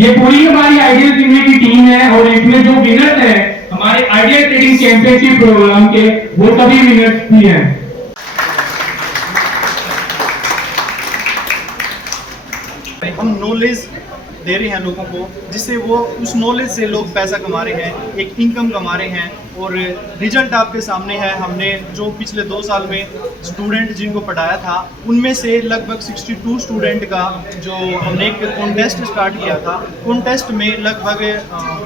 ये पूरी हमारी आइडियल ट्रेडिंग की टीम है और इसमें जो विनर्स है हमारे आइडियल ट्रेडिंग चैंपियनशिप प्रोग्राम के वो सभी विनर्स भी हैं। हम नॉलेज दे रहे हैं लोगों को जिससे वो उस नॉलेज से लोग पैसा कमा रहे हैं, एक इनकम कमा रहे हैं। और रिजल्ट आपके सामने है। हमने जो पिछले 2 साल में स्टूडेंट जिनको पढ़ाया था उनमें से लगभग 62 स्टूडेंट का जो हमने एक कॉन्टेस्ट स्टार्ट किया था, कॉन्टेस्ट में लगभग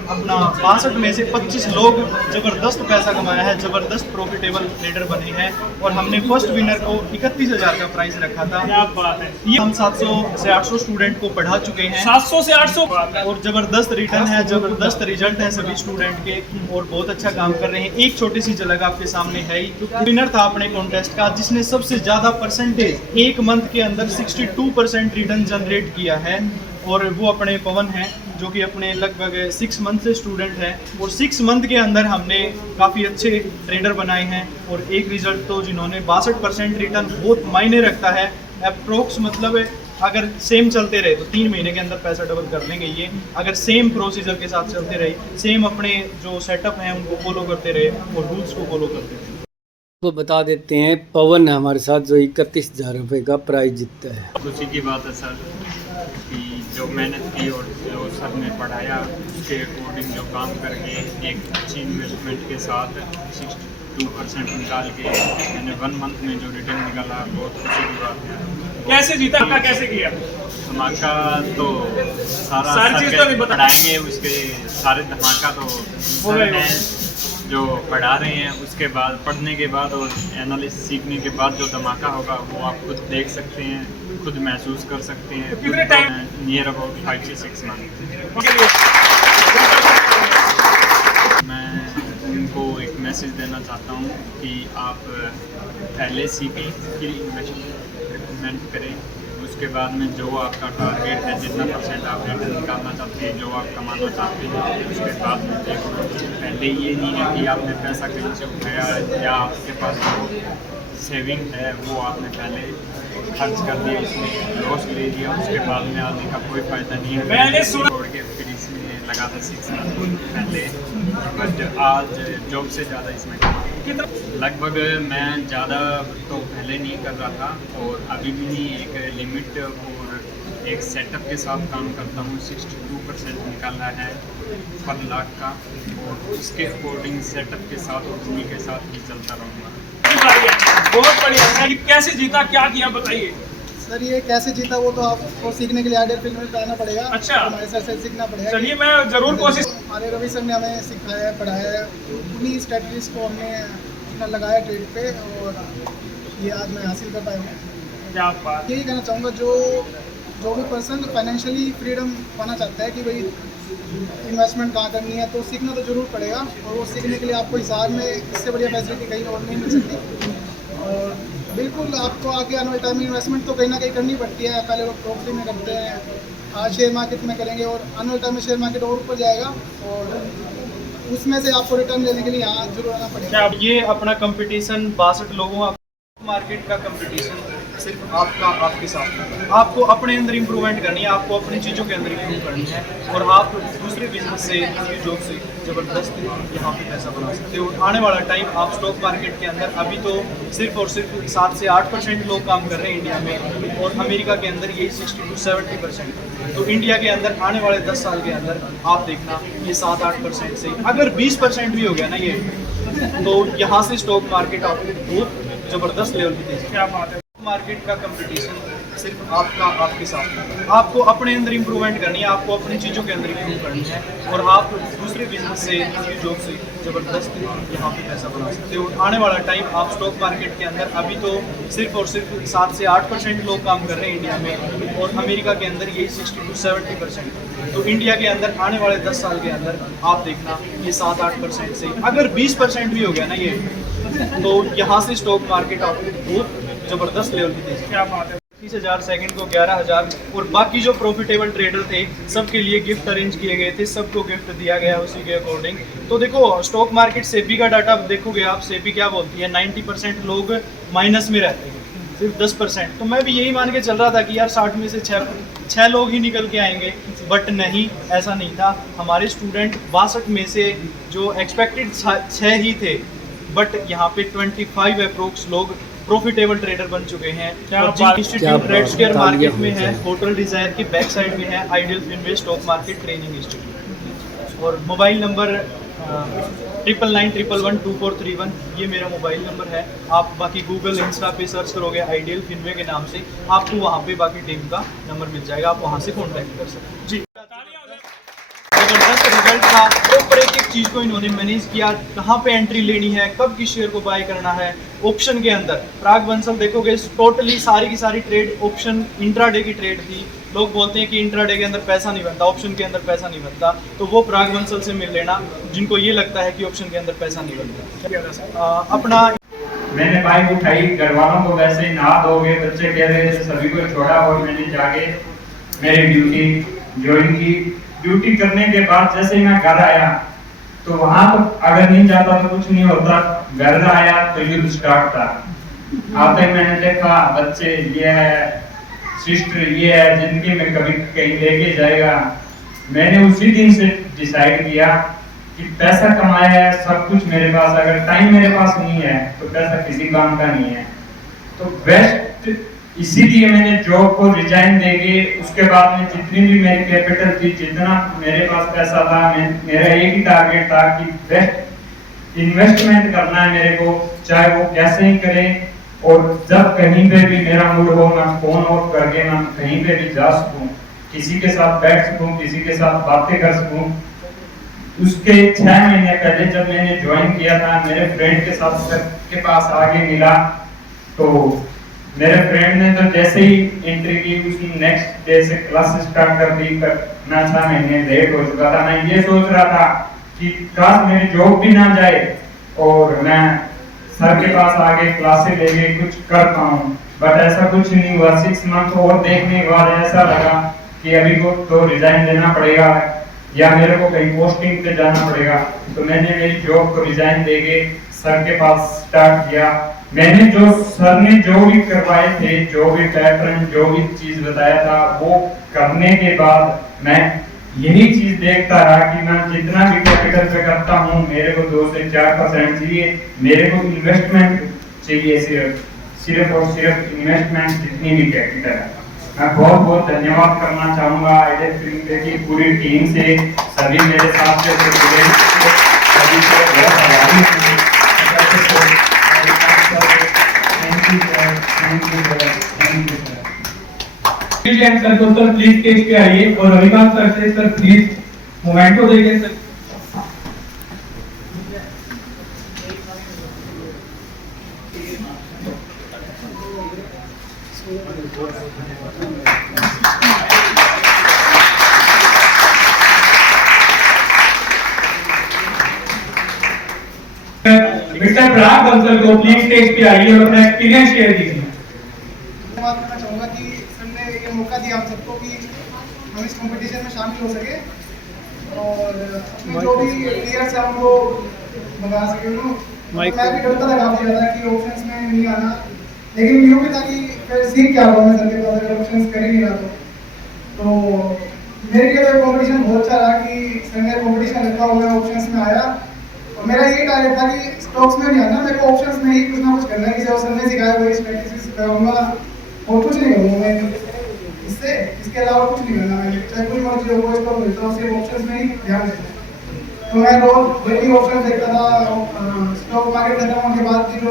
अपना 62 में से 25 लोग ज़बरदस्त पैसा कमाया है, ज़बरदस्त प्रॉफिटेबल ट्रेडर बने हैं। और हमने फर्स्ट विनर को 31,000 का प्राइस रखा था। क्या बात है। ये हम 700 से 800 स्टूडेंट को पढ़ा चुके हैं। 700 से 800 और ज़बरदस्त रिटर्न है, ज़बरदस्त रिजल्ट है सभी स्टूडेंट के और बहुत अच्छा काम कर रहे हैं। एक छोटी सी झलक आपके सामने है ही। विनर था अपने कॉन्टेस्ट का जिसने सबसे ज़्यादा परसेंटेज एक मंथ के अंदर 62% रिटर्न जनरेट किया है। और वो अपने पवन हैं जो कि अपने लगभग 6 मंथ से स्टूडेंट हैं। और 6 मंथ के अंदर हमने काफ़ी अच्छे ट्रेडर बनाए हैं। और एक रिजल्ट तो जिन्होंने 62% रिटर्न बहुत मायने रखता है। अप्रोक्स मतलब अगर सेम चलते रहे तो 3 महीने के अंदर पैसा डबल कर लेंगे ये, अगर सेम प्रोसीजर के साथ चलते रहे, सेम अपने जो सेटअप हैं उनको फॉलो करते रहे और रूल्स को फॉलो करते रहे। तो बता देते हैं पवन है हमारे साथ जो 31,000 रुपये का प्राइज जीतता है। खुशी की बात है सर कि जो मेहनत की और जो सर ने पढ़ाया उसके अकॉर्डिंग जो काम करके एक अच्छी इन्वेस्टमेंट के साथ 62% निकाल के मैंने 1 मंथ में जो रिटर्न निकाला बहुत खुशी की बात है। कैसे जीता, का कैसे किया? धमाका तो सारा सारी चीज़ तो नहीं बता पढ़ाएंगे, उसके सारे धमाका तो सर ने जो पढ़ा रहे हैं उसके बाद पढ़ने के बाद और एनालिसिस सीखने के बाद जो धमाका होगा वो आप खुद देख सकते हैं, खुद महसूस कर सकते हैं। कितने टाइम? नियर अबाउट 5 से 6 मंथ। मैं उनको एक मैसेज देना चाहता हूँ कि आप पहले सीखें फिर इन्वेस्टमेंट करें, उसके बाद में जो आपका टारगेट है जितना परसेंट आप रिटर्न निकालना चाहते हैं, जो आप कमाना चाहते हैं उसके बाद में देखो। पहले ये नहीं है कि आपने पैसा कहीं से उठाया या आपके पास जो सेविंग है वो आपने पहले खर्च कर दिया, इसमें लॉस ले लिया, उसके बाद में आने का कोई फ़ायदा नहीं है। मैंने सुना छोड़ के फिर इसमें लगा था 6 मंथ पहले, बट आज जॉब से ज़्यादा इसमें लगभग मैं ज़्यादा तो पहले नहीं कर रहा था और अभी भी नहीं, एक लिमिट और एक सेटअप के साथ काम करता हूँ। 62% निकाला है पर लाख का और उसके अकॉर्डिंग सेटअप के साथ और रूल के साथ ही चलता रहूँगा। बहुत बढ़िया। कैसे जीता, क्या किया बताइए। सर ये कैसे जीता वो तो आपको सीखने के लिए आइडियल फील्ड में आना पड़ेगा। अच्छा। हमारे सर से सीखना पड़ेगा। चलिए मैं जरूर कोशिश। हमारे रवि सर ने हमें सिखाया है, पढ़ाया है, उन्हीं स्ट्रेटजीज को हमने अपना लगाया ट्रेड पे और ये आज मैं हासिल कर पाया हूँ। क्या बात। यही कहना चाहूँगा जो भी पर्सन फाइनेंशियली फ्रीडम पाना चाहता है कि भाई इन्वेस्टमेंट कहाँ करनी है तो सीखना तो जरूर पड़ेगा। और वो सीखने के लिए आपको हिसाब में इससे बढ़िया फैसिलिटी कहीं और नहीं मिल सकती। और बिल्कुल आपको आगे आने वाले टाइम में इन्वेस्टमेंट तो कहीं ना कहीं करनी पड़ती है। पहले लोग प्रॉपर्टी में करते हैं, आज शेयर मार्केट में करेंगे और आने वाले टाइम में शेयर मार्केट और ऊपर जाएगा और उसमें से आपको रिटर्न लेने के लिए यहाँ जरूर आना पड़ेगा। ये अपना कंपटीशन 62 लोगों मार्केट का कंपटीशन सिर्फ आपका आपके साथ। आपको अपने अंदर इम्प्रूवमेंट करनी है, आपको अपनी चीज़ों के अंदर इम्प्रूव करनी है और आप दूसरे बिजनेस से, दूसरी जॉब से ज़बरदस्त यहाँ पे पैसा बना सकते हो। आने वाला टाइम आप स्टॉक मार्केट के अंदर अभी तो सिर्फ और सिर्फ 7 से 8% लोग काम कर रहे हैं इंडिया में और अमेरिका के अंदर यही 60 to 70%। तो इंडिया के अंदर आने वाले 10 साल के अंदर आप देखना ये 7-8% से अगर 20% भी हो गया ना ये, तो यहाँ से स्टॉक मार्केट आपको बहुत ज़बरदस्त लेवल पे दे। क्या बात है। मार्केट का कंपटीशन सिर्फ आपका आपके साथ। आपको अपने अंदर इम्प्रूवमेंट करनी है, आपको अपनी चीज़ों के अंदर इम्प्रूव करनी है और आप दूसरे बिजनेस से, दूसरी जॉब से ज़बरदस्त यहाँ पे पैसा बना सकते हो। आने वाला टाइम आप स्टॉक मार्केट के अंदर अभी तो सिर्फ और सिर्फ 7 से 8% लोग काम कर रहे हैं इंडिया में और अमेरिका के अंदर यही 60 to 70%। तो इंडिया के अंदर आने वाले 10 साल के अंदर आप देखना ये 7-8% से अगर 20% भी हो गया ना ये, तो यहाँ से स्टॉक मार्केट आपको बहुत ज़बरदस्त लेवल पे दे। क्या बात है। 30,000 सेकंड को 11,000 और बाकी जो प्रॉफिटेबल ट्रेडर थे सबके लिए गिफ्ट अरेंज किए गए थे, सबको गिफ्ट दिया गया उसी के अकॉर्डिंग। तो देखो स्टॉक मार्केट सेबी का डाटा देखोगे आप, सेबी क्या बोलती है 90% लोग माइनस में रहते हैं, सिर्फ 10%। तो मैं भी यही मान के चल रहा था कि यार 60 में से 6 लोग ही निकल के आएंगे बट नहीं, ऐसा नहीं था। हमारे स्टूडेंट 62 में से जो एक्सपेक्टेड 6 ही थे, बट यहाँ पे 25 अप्रोक्स लोग प्रॉफिटेबल ट्रेडर बन चुके हैं। और जिन क्या इंस्टीट्यूट बात, रेड स्क्वायर मार्केट में तालियां है, हो होटल डिजायर की बैक साइड में है ideal Finway stock market training institute. और मोबाइल नंबर 9991112431, ये मेरा मोबाइल नंबर है। आप बाकी गूगल इंस्टा पे सर्च करोगे आइडियल फिनवे के नाम से, आपको वहाँ पे बाकी टीम का नंबर मिल जाएगा, आप वहाँ से कॉन्टैक्ट कर सकते हैं। जी, जबरदस्त रिजल्ट था। प्रॉपर एक एक चीज़ को इन्होंने मैनेज किया, कहाँ पे एंट्री लेनी है, कब किस शेयर को बाय करना है। ऑप्शन के अंदर प्राग बंसल देखोगे टोटली सारी की सारी ट्रेड ऑप्शन इंट्राडे की ट्रेड थी। लोग बोलते हैं कि इंट्राडे के अंदर पैसा नहीं बनता, ऑप्शन के अंदर पैसा नहीं बनता, तो वो प्राग बंसल से मिल लेना जिनको ये लगता है कि ऑप्शन के अंदर पैसा नहीं बनता। अपना मैंने बाइक उठाई, घर वालों को वैसे ही नहा धोगे, बच्चे कह रहे थे, सभी को छोड़ा और मैंने जाके मेरी ड्यूटी ज्वाइन की। ड्यूटी करने के बाद जैसे ही मैं घर आया तो वहां तो अगर नहीं जाता तो कुछ नहीं होता, घर आया तो युद्ध स्टार्ट था। आते ही मैंने देखा बच्चे ये है, सिस्टर ये है, जिंदगी में कभी कहीं लेके जाएगा। मैंने उसी दिन से डिसाइड किया कि पैसा कमाया है सब कुछ मेरे पास, अगर टाइम मेरे पास नहीं है तो पैसा किसी काम का नहीं है। तो बेस्ट इसीलिए मैंने जॉब को रिजाइन देके उसके बाद में जितनी भी मेरी कैपिटल थी, जितना मेरे पास पैसा था, मेरा एक ही टारगेट था कि बेस्ट इन्वेस्टमेंट करना है मेरे को, चाहे वो कैसे ही करें। और जब कहीं पे भी मेरा मूड हो, मैं फोन ऑफ करके मैं कहीं पे भी जा सकूं, किसी के साथ बैठ सकूं, किसी के साथ बातें कर सकूं। उसके 6 महीने पहले जब मैंने ज्वाइन किया था, मेरे फ्रेंड के साथ सर के पास आगे मिला, तो मेरे फ्रेंड ने तो जैसे ही एंट्री की उसकी नेक्स्ट डे से क्लास स्टार्ट कर दी। मैं 6 महीने लेट हो चुका था। मैं ये सोच रहा था कि काश मेरी जॉब भी ना जाए और मैं सर के पास आगे क्लासेस लेके कुछ कर पाऊं, बट ऐसा कुछ नहीं हुआ। 6 मंथ और देखने के बाद ऐसा लगा कि अभी को तो रिजाइन देना पड़ेगा या मेरे को कहीं पोस्टिंग पे जाना पड़ेगा। तो मैंने मेरी जॉब को रिजाइन देके सर के पास स्टार्ट किया। मैंने जो सर ने जो भी करवाए थे, जो भी पैटर्न, जो भी चीज बताया था, वो करने के बाद मैं यही चीज देखता रहा कि मैं जितना भी कैपिटल पे करता हूँ, मेरे को 2 से 4% चाहिए। मेरे को इन्वेस्टमेंट चाहिए, सिर्फ और सिर्फ इन्वेस्टमेंट जितनी भी कैपिटल है। मैं बहुत बहुत धन्यवाद करना चाहूँगा आइडियल फिनवे की पूरी टीम से, सभी मेरे साथ से जुड़े सभी को बहुत आभारी हूँ। सर को सर प्लीज स्टेज पे आइए और रविकांत सर से सर प्लीज मोमेंटो देंगे सर। मिस्टर प्राग बंसल को प्लीज स्टेज पे आइए और अपना एक्सपीरियंस शेयर कीजिए। बात करना चाहूँगा कि सर ने ये मौका दिया हम सबको कि हम इस कंपटीशन में शामिल हो सके और अपने जो भी प्लेयर्स हैं उनको मंगा सके। मैं भी डरता था काफ़ी ज़्यादा कि ऑप्शंस में नहीं आना, लेकिन यूँ भी था कि फिर सीख क्या हुआ मैं सर के पास अगर ऑप्शंस कर ही नहीं रहा तो मेरे लिए तो कॉम्पिटिशन बहुत अच्छा रहा कि सर ने कॉम्पिटिशन रखा हुआ है, ऑप्शंस में आया। और मेरा यही टारगेट था कि स्टॉक्स में नहीं आना, मेरे को ऑप्शंस में ही कुछ ना कुछ करना है कि जो सर ने सिखाया वही स्ट्रेटेजी कराऊंगा और कुछ नहीं करूँगा मैं इससे, इसके अलावा कुछ नहीं करना मैं, चाहे कुछ मर्जी हो कोई स्टॉक मिलता हो, सिर्फ ऑप्शंस में ही ध्यान देना है। तो मैं रोज डेली ऑप्शन देखता था, स्टॉक मार्केट खत्म होने के बाद की जो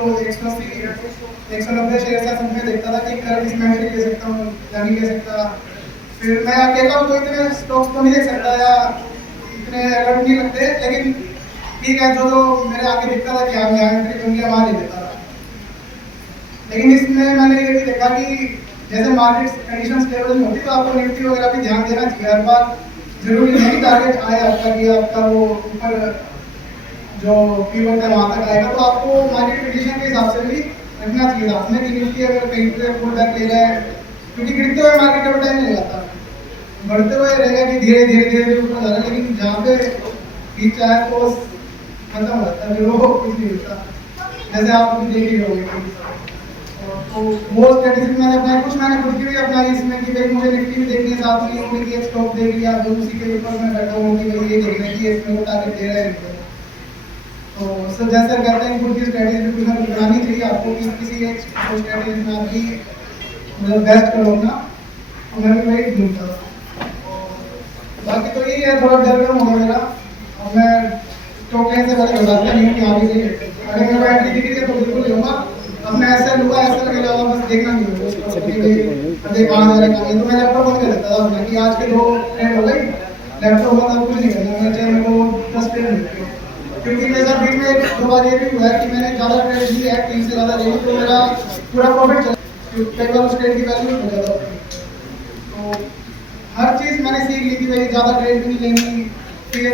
190 शेयर है सब में देखता था कि कर इसमें मैं ले सकता हूँ या नहीं ले सकता। फिर मैं अकेला हूँ तो इतने स्टॉक्स तो नहीं देख सकता या इतने अलर्ट नहीं लगते, लेकिन ठीक है जो मेरे आगे दिखता था कि हम यहाँ एंट्री दूंगी वहाँ ले देता था। लेकिन इसमें मैंने ये भी देखा कि जैसे मार्केट कंडीशन स्टेबल नहीं होती तो आपको निफ्टी वगैरह भी ध्यान देना चाहिए। हर बार जरूरी नहीं टारगेट आए आपका कि आपका वो ऊपर जो पीवट है वहाँ तक आएगा, तो आपको मार्केट कंडीशन के हिसाब से भी रखना चाहिए साथ में कि निफ्टी अगर कहीं पे पुल बैक ले रहा है, क्योंकि गिरते हुए मार्केट का टाइम नहीं जाता, बढ़ते हुए रहेगा कि धीरे धीरे धीरे धीरे ऊपर जा रहा है, लेकिन जहाँ पे बीच आए तो खत्म हो जाता है, वो कुछ नहीं होता। जैसे आप अभी देख ही रहोगे तो वो स्ट्रेटेजी मैंने अपनाई, कुछ मैंने खुद की भी अपनाई इसमें कि भाई मुझे निफ्टी भी देखनी है, साथ में यूनिट की एक स्टॉक देख लिया, तो उसी के ऊपर मैं बैठा हूँ कि भाई ये देखना है कि इसमें वो टारगेट दे रहे हैं। तो सर जैसे कहते हैं खुद की स्ट्रेटेजी कुछ ना कुछ बनानी चाहिए आपको कि किसी एक स्ट्रेटेजी में आप भी मतलब बेस्ट करो अपना, तो मैं भी वही ढूंढता हूँ। बाकी तो यही है, थोड़ा डर कम होगा मेरा, और मैं स्टॉक लेने से पहले बताता नहीं हूँ कि आगे से अगर मेरे को एंट्री दिख रही है तो बिल्कुल लूँगा। अब मैं ऐसा लूँगा ऐसा लगेगा बस देखना नहीं होगा अरे कहाँ जा रहा है, तो मैं लैपटॉप बंद कर देता था अपना कि आज के 2 ट्रेड हो गई, लैपटॉप बंद अब कुछ नहीं करना, मैं चाहे मेरे को 10 ट्रेड मिलती है। क्योंकि मेरे साथ बीच में 2 बार ये भी हुआ है कि मैंने ज़्यादा ट्रेड ली है, 3 से ज़्यादा ले ली, तो मेरा पूरा प्रॉफिट चला, कई बार उस ट्रेड की वैल्यू हो जाता है। तो हर चीज़ मैंने सीख ली कि भाई ज़्यादा ट्रेड भी नहीं लेनी, फिर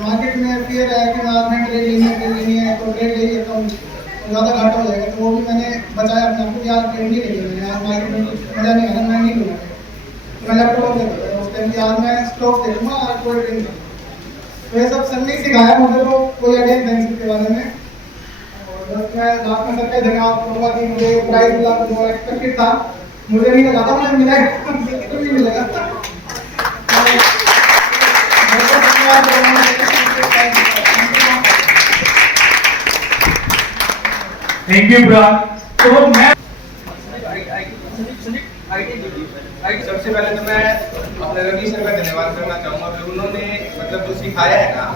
मार्केट में फिर है कि आज मैं ट्रेड लेनी है तो ट्रेड ले लेता हूँ तो ज़्यादा घाटा हो जाएगा, तो वो भी मैंने बचाया अपने आपको कि आज ट्रेड नहीं ले मैंने, आज मार्केट में कुछ मज़ा नहीं आया, मैं नहीं लूँगा, तो मैं लैपटॉप दे देता उस टाइम कि आज मैं स्टॉक देखूँगा और कोई ट्रेड नहीं। तो ये सब सर ने सिखाया मुझे, तो कोई आइडिया नहीं इसके बारे में। और बस मैं लास्ट में सबका धन्यवाद करूँगा कि मुझे प्राइस मिला जो एक्सपेक्टेड था, मुझे नहीं लगा था मुझे मिला, बिल्कुल नहीं मिलेगा। थैंक यू ब्रा। तो मैं सबसे पहले तो मैं अपने रवि सर का धन्यवाद करना चाहूँगा कि उन्होंने मतलब जो सिखाया है ना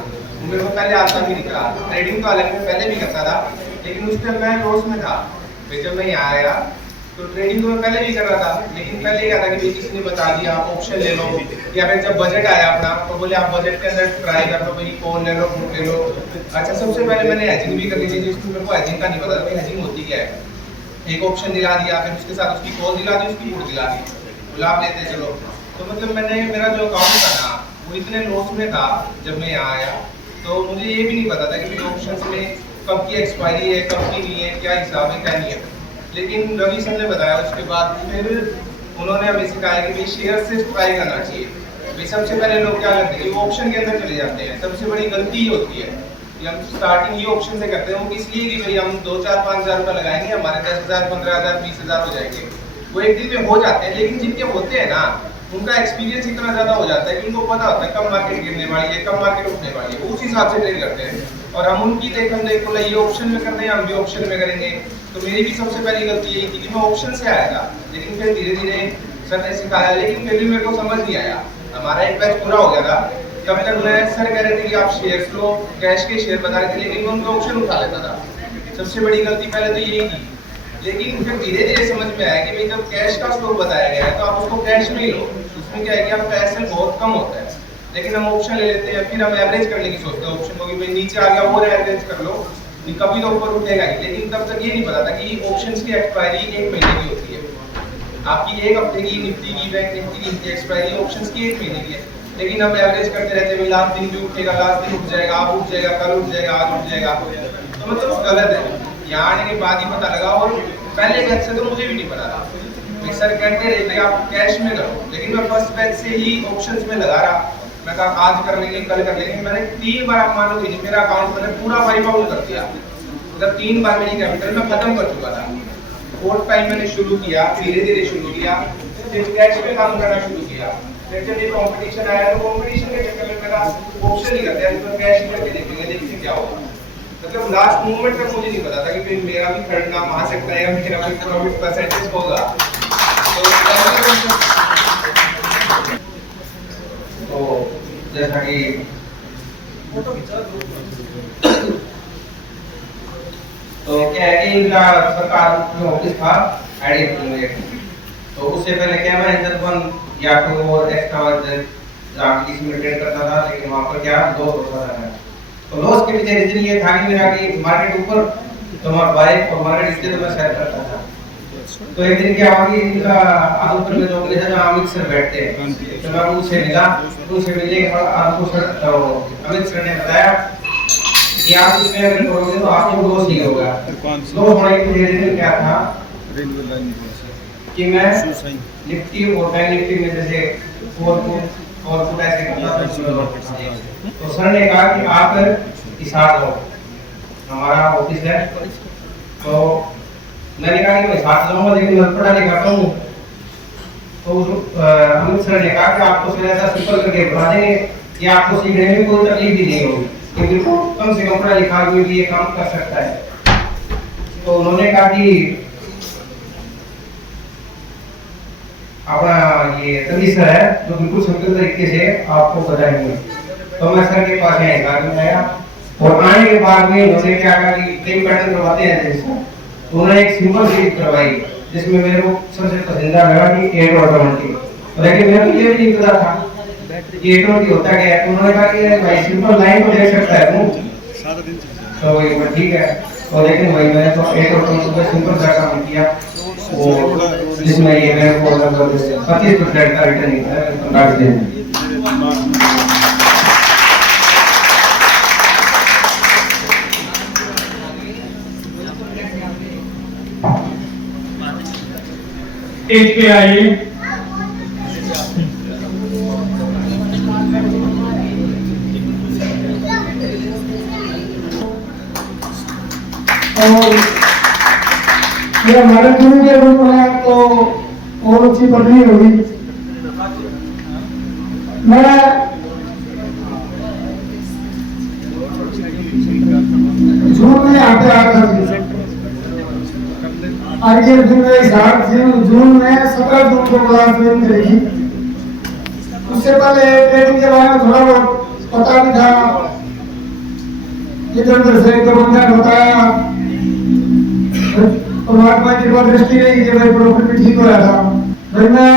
वो मेरे को पहले आता भी नहीं था। ट्रेडिंग तो हालांकि मैं पहले भी करता था, लेकिन उस टाइम मैं लॉस में था। फिर जब मैं यहाँ आया तो ट्रेडिंग तो मैं पहले भी कर रहा था, लेकिन पहले क्या था कि किसी ने बता दिया आप ऑप्शन ले लो, या फिर जब बजट आया अपना तो बोले आप बजट के अंदर ट्राई कर लो, भाई कॉल ले लो, पुट ले लो। अच्छा, सबसे पहले मैंने हेजिंग भी करनी चाहिए, जिसको मेरे को हेजिंग का नहीं पता था कि हेजिंग होती क्या है। एक ऑप्शन दिला दिया, फिर उसके साथ उसकी कॉल दिला दी, उसकी पुट दिला दी, बोला आप लेते चलो। तो मतलब मैंने मेरा जो अकाउंट था ना वो इतने लॉस में था जब मैं यहाँ आया, तो मुझे ये भी नहीं पता था कि ऑप्शन में कब की एक्सपायरी है, कब की नहीं है, क्या हिसाब है, क्या नहीं है। लेकिन रवि सर ने बताया, उसके बाद फिर उन्होंने हमें सिखाया कि भाई शेयर से ट्राई करना चाहिए। भाई सबसे पहले लोग क्या करते हैं, वो ऑप्शन के अंदर चले जाते हैं। सबसे बड़ी गलती ये होती है कि हम स्टार्टिंग ये ऑप्शन से करते हैं, वो इसलिए कि भाई हम 2-4-5 हज़ार रुपये लगाएंगे, हमारे 10,000, 15,000, 20,000 हो जाएंगे। वो एक दिन में हो जाते हैं, लेकिन जिनके होते हैं ना उनका एक्सपीरियंस इतना ज़्यादा हो जाता है कि उनको पता होता है कब मार्केट गिरने वाली है, कब मार्केट उठने वाली है, वो उस हिसाब से ट्रेड करते हैं। और हम उनकी देखो ये ऑप्शन में कर रहे हैं, हम भी ऑप्शन में करेंगे। तो मेरी भी सबसे पहली गलती यही थी कि मैं ऑप्शन से आया था, लेकिन फिर धीरे धीरे सर ने सिखाया, लेकिन फिर भी मेरे को समझ नहीं आया। हमारा एक बैच पूरा हो गया था, तब तक मैं सर कह रहे थे कि आप शेयर्स लो, कैश के शेयर बता रहे थे, लेकिन मैं उनका ऑप्शन उठा लेता था। सबसे बड़ी गलती पहले तो यही थी, लेकिन फिर धीरे धीरे समझ में आया कि भाई जब कैश का स्टॉक बताया गया है तो आप उसको कैश में ही लो। उसमें क्या है कि आपका एसएल बहुत कम होता है, लेकिन हम ऑप्शन ले लेते हैं, फिर हम एवरेज करने की सोचते हैं ऑप्शन को कि भाई नीचे आ गया और एवरेज कर लो, कभी तो ऊपर उठेगा ही। लेकिन तब तक ये नहीं पता था कि ऑप्शंस की एक्सपायरी 1 महीने की होती है। आपकी 1 हफ्ते की निफ्टी की, बैंक निफ्टी की एक्सपायरी ऑप्शंस की 1 महीने की है, लेकिन हम एवरेज करते रहते हैं, लास्ट दिन भी उठेगा, लास्ट दिन उठ जाएगा, आप उठ जाएगा, कल उठ जाएगा, आज उठ जाएगा। तो मतलब गलत है। यहाँ आने के बाद ही पता लगा, और पहले बैच से तो मुझे भी नहीं पता था। सर कहते रहे कि आप कैश में करो, लेकिन मैं फर्स्ट बैच से ही ऑप्शंस में लगा रहा। मैं कहा आज कर लेंगे, कल कर लेंगे। मैंने 3 बार, आप मानोगे नहीं, मेरा अकाउंट मैंने पूरा वाइप आउट कर दिया। मतलब 3 बार मेरी कैपिटल मैं खत्म कर चुका था। 4th टाइम मैंने शुरू किया, धीरे धीरे शुरू किया, फिर कैश पे काम करना शुरू किया। फिर जब ये कंपटीशन आया तो कंपटीशन के चक्कर में मेरा ऑप्शन ही करते हैं, तो कैश करके देखेंगे, देखिए क्या होगा। मतलब लास्ट मोमेंट तक मुझे नहीं पता था कि मेरा भी थर्ड नाम आ सकता है या मेरा भी प्रॉफिट परसेंटेज होगा। तो जैसा कि तो क्या है कि इनका सरकार में ऑफिस था आईडी, तो उससे पहले क्या मैनेजर बन या तो एक्स्ट्रा इसमें ट्रेड करता था, लेकिन वहाँ पर क्या लॉस होता था। तो लॉस के पीछे रीजन ये था कि मेरा कि मार्केट ऊपर तो हमारा बाइक और मार्केट इससे तो मैं सेल करता था। तो एक दिन क्या हुआ कि इनका आदमपुर में जो प्लेस है जहाँ अमित सर बैठते हैं, तो मैं उनसे मिला। उनसे मिलने के बाद अमित सर ने बताया कि आप इसमें अगर करोगे तो आपको लॉस नहीं होगा। लॉस होने के रीजन क्या था कि मैं निफ्टी और बैंक निफ्टी में जैसे 4 फुट ऐसे करता था। तो सर ने कहा कि आप इस हाथ हो, हमारा ऑफिस है, तो मैंने कहा कि मैं साथ जाऊंगा, लेकिन मैं पढ़ा लिखा कम हूँ। तो अमित सर ने कहा कि आपको सर ऐसा सिंपल करके बता देंगे कि आपको सीखने में कोई तकलीफ भी नहीं होगी, क्योंकि कम से कम पढ़ा लिखा आदमी भी ये काम कर सकता है। तो उन्होंने कहा कि अपना ये तभी सर है जो बिल्कुल सिंपल तरीके से आपको बताएंगे। तो मैं सर के पास आया और आने के बाद में उन्होंने क्या कहा कि कई पैटर्न करवाते हैं जैसे, तो उन्होंने एक सिंपल सीरीज करवाई जिसमें मेरे को सबसे पसंदीदा लगा कि 8 ऑटोमेटिक। लेकिन मेरे को ये भी नहीं पता था कि 8 ऑटोमेटिक होता क्या है। तो उन्होंने कहा कि भाई सिंपल लाइन को देख सकता है तू, तो वही ठीक है। और लेकिन वही मैंने तो 8 ऑटोमेटिक में सिंपल सा काम किया, वो जिसमें ये मेरे को लगभग 25% का रिटर्न निकला है। स्टेज पे आइए। और ये हमारे गुरु के रूप में तो और अच्छी पढ़नी होगी। मैं जून में यहाँ पे आया था, आगे जून में 17 जून को क्लास ज्वाइन करेगी। उससे पहले ट्रेनिंग के बारे में थोड़ा बहुत पता भी था, इधर उधर से प्रबंधन बताया, परमात्मा की कृपा दृष्टि रही कि भाई प्रॉफिट भी ठीक हो रहा था। भाई मैं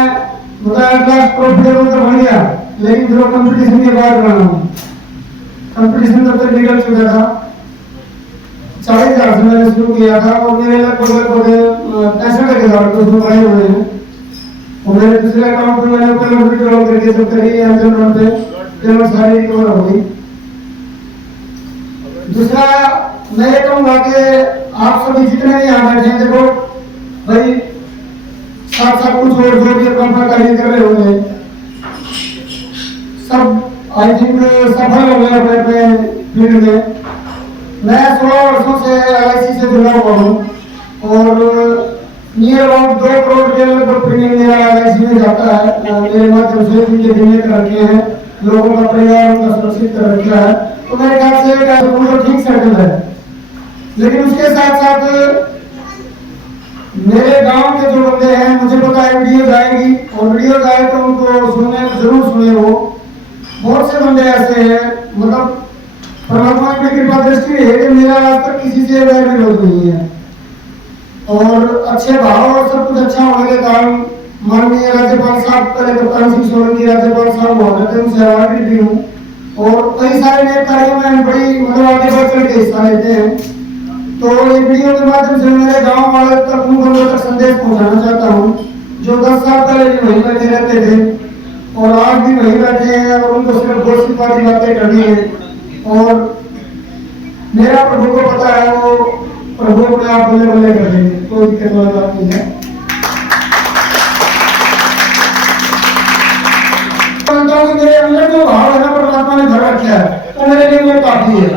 बताया क्लास प्रॉफिटेबल तो बन गया, लेकिन फिर कंपटीशन के बाद बना हूँ। कंपटीशन तब तक निकल चुका था, 40,000 से मैंने शुरू किया था और मेरे लगभग 65,000 तो उसमें आए हुए हैं। और मेरे पिछले अकाउंट में मैंने पेमेंट भी ड्रॉ करके सब करी है, पेमेंट पे पेमेंट सारी रिकवर हो गई। दूसरा मैं ये कहूँगा कि आप सभी जितने भी यहाँ बैठे हैं, देखो भाई साथ साथ कुछ और जो भी अपना कार्य कर रहे होंगे, सब आई थिंक सफल हो गए अपने अपने फील्ड में। मैं 16 वर्षों से LIC से जुड़ा हुआ हूँ और नियर अबाउट 2 करोड़ के लगभग प्रीमियम मेरा LIC में जाता है। मेरे माध्यम से उनके बीमे कर रखे हैं, लोगों का परिवार उनका सुरक्षित कर रखा है, तो मेरे ख्याल से पूरा ठीक सेटल है। लेकिन उसके साथ साथ मेरे गांव के जो बंदे हैं, मुझे पता है वीडियो जाएगी और वीडियो जाए तो उनको सुनने जरूर सुने। वो बहुत से बंदे ऐसे हैं, मतलब परमात्मा की कृपा दृष्टि है कि मेरा आज तक किसी से वैर विरोध नहीं है और अच्छे भाव और सब कुछ अच्छा होने के कारण माननीय राज्यपाल साहब, पहले कप्तान सिंह सोलंकी राज्यपाल साहब हुआ करते, उनसे अवार्ड भी हूँ और कई सारे नए कार्यों में बड़ी मतलब आगे बढ़ चढ़ के हिस्सा लेते हैं। तो ये वीडियो के माध्यम से मेरे गांव वाले तक उन तक संदेश पहुंचाना चाहता हूँ जो 10 साल पहले भी वहीं बैठे रहते थे और आज भी वहीं बैठे हैं और उनको सिर्फ गोष्ठी पार्टी बातें करनी है। और मेरा प्रभु को पता है, वो प्रभु अपने आप बल्ले बल्ले कर देंगे, कोई दिक्कत वाली बात नहीं है। मेरे अंदर जो भाव है ना परमात्मा ने भर रखा है, तो मेरे लिए वो काफी है।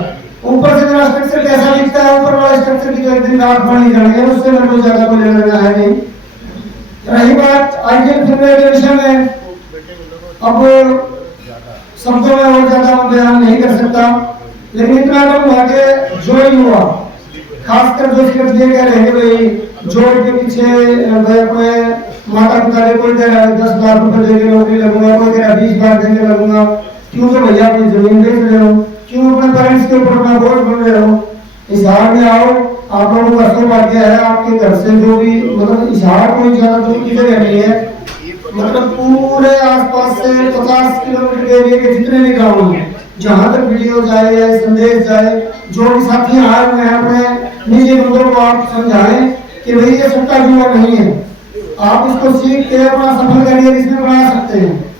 ऊपर से मेरा स्ट्रक्चर कैसा दिखता है, ऊपर वाला स्ट्रक्चर की जो एक दिन रात पानी जाएंगे, उससे मेरे को ज्यादा कोई लेना देना है नहीं। रही बात आईपीएल फिल्म के विषय में, अब शब्दों में और ज्यादा मैं बयान नहीं कर सकता, लेकिन इतना कहूँगा कि जो ही हुआ, खासकर जो सिर्फ ये कह रहे हैं कि भाई जोड़ के पीछे अपने माता पिता के, कोई कह रहा है 10 लाख रुपए देके नौकरी लगूंगा, कोई कह रहा है 20 लाख देके लगूंगा, क्यों तो भैया अपनी जमीन बेच रहे हो, क्यों अपने पेरेंट्स के ऊपर अपना बोझ बन रहे हो। इजहार में आओ, आप लोगों का सौभाग्य है, आपके घर से जो भी मतलब इजहार कोई ज्यादा दूर की जगह नहीं है, मतलब पूरे आसपास से 50 किलोमीटर के एरिया के जितने भी गाँव हैं, जहाँ तक वीडियो जाए या संदेश जाए, जो भी साथी आए हुए हैं अपने निजी बंदों को आप समझाएं कि भाई ये सट्टा जुआ नहीं है, आप इसको सीख के अपना सफल करियर इसमें बना सकते हैं।